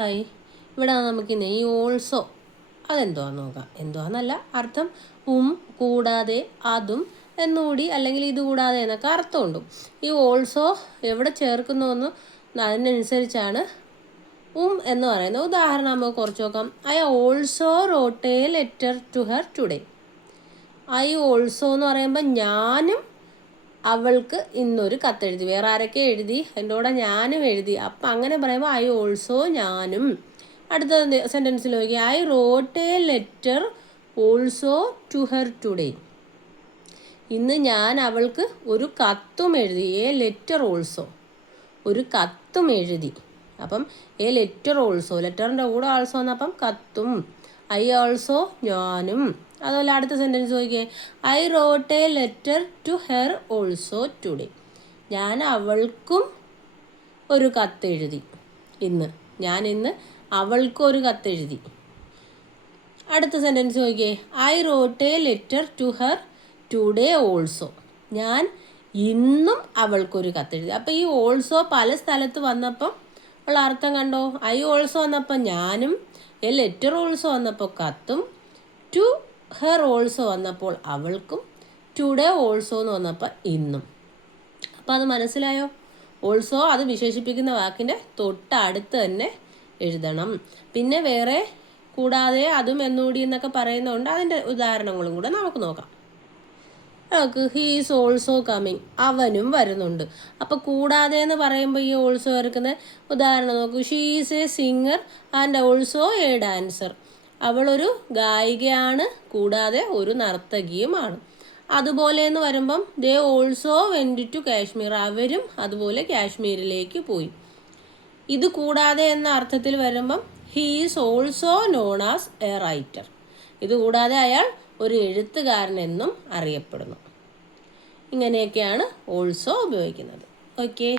Hi, ഇവിടെ നമുക്കിന്ന് ഈ ഓൾസോ അതെന്തുവാന്ന് നോക്കാം. എന്തുവാന്നല്ല അർത്ഥം കൂടാതെ അതും എന്നുകൂടി അല്ലെങ്കിൽ ഇത് കൂടാതെ എന്നൊക്കെ അർത്ഥമുണ്ട്. ഈ ഓൾസോ എവിടെ ചേർക്കുന്നുവെന്ന് അതിനനുസരിച്ചാണ് എന്ന് പറയുന്നത്. ഉദാഹരണം നമുക്ക് കുറച്ച് നോക്കാം. I also wrote a letter to her today. I also എന്ന് പറയുമ്പോൾ ഞാനും അവൾക്ക് ഇന്നൊരു കത്തെഴുതി. വേറെ ആരൊക്കെ എഴുതി, എൻ്റെ കൂടെ ഞാനും എഴുതി. അപ്പം അങ്ങനെ പറയുമ്പോൾ ഐ ഓൾസോ ഞാനും. അടുത്ത സെൻറ്റൻസിൽ നോക്കി, I wrote a letter also to her today. ഇന്ന് ഞാൻ അവൾക്ക് ഒരു കത്തും എഴുതി. എ ലെറ്റർ ഓൾസോ, ഒരു കത്തും എഴുതി. അപ്പം എ ലെറ്റർ ഓൾസോ, ലെറ്ററിൻ്റെ കൂടെ ആൾസോ വന്നപ്പം കത്തും. ഐ ഓൾസോ ഞാനും. അതുപോലെ അടുത്ത സെൻറ്റൻസ് നോക്കിയേ, I wrote a letter to her also today. ഞാൻ അവൾക്കും ഒരു കത്തെഴുതി ഇന്ന്. ഞാൻ ഇന്ന് അവൾക്കൊരു കത്തെഴുതി. അടുത്ത സെൻറ്റൻസ് നോക്കിയേ, I wrote a letter to her today also. ഞാൻ ഇന്നും അവൾക്കൊരു കത്തെഴുതി. അപ്പോൾ ഈ ഓൾസോ പല സ്ഥലത്ത് വന്നപ്പം ഉള്ള അർത്ഥം കണ്ടോ. ഐ ഓൾസോ വന്നപ്പോൾ ഞാനും, എ ലെറ്റർ ഓൾസോ വന്നപ്പോൾ കത്തും, ടു ഹെർ ഓൾസോ വന്നപ്പോൾ അവൾക്കും, ടുഡേ ഓൾസോ എന്ന് വന്നപ്പോൾ ഇന്നും. അപ്പോൾ അത് മനസ്സിലായോ? ഓൾസോ അത് വിശേഷിപ്പിക്കുന്ന വാക്കിൻ്റെ തൊട്ടടുത്ത് തന്നെ എഴുതണം. പിന്നെ വേറെ കൂടാതെ അതും എന്നുകൂടി എന്നൊക്കെ പറയുന്നതുകൊണ്ട് അതിൻ്റെ ഉദാഹരണങ്ങളും കൂടെ നമുക്ക് നോക്കാം. നമുക്ക് ഹീ ഈസ് ഓൾസോ കമ്മിങ്, അവനും വരുന്നുണ്ട്. അപ്പോൾ കൂടാതെ എന്ന് പറയുമ്പോൾ ഈ ഓൾസോ ചേർക്കുന്ന ഉദാഹരണം നോക്കൂ. She is a singer and also a dancer. അവളൊരു ഗായികയാണ്, കൂടാതെ ഒരു നർത്തകിയുമാണ്. അതുപോലെ എന്ന് വരുമ്പം they also went to Kashmir. അവരും അതുപോലെ കാശ്മീരിലേക്ക് പോയി. ഇത് കൂടാതെ എന്ന അർത്ഥത്തിൽ വരുമ്പം he is also known as a writer. ഇത് കൂടാതെ അയാൾ ഒരു എഴുത്തുകാരനെന്നും അറിയപ്പെടുന്നു. ഇങ്ങനെയൊക്കെയാണ് ഓൾസോ ഉപയോഗിക്കുന്നത്. ഓക്കെ.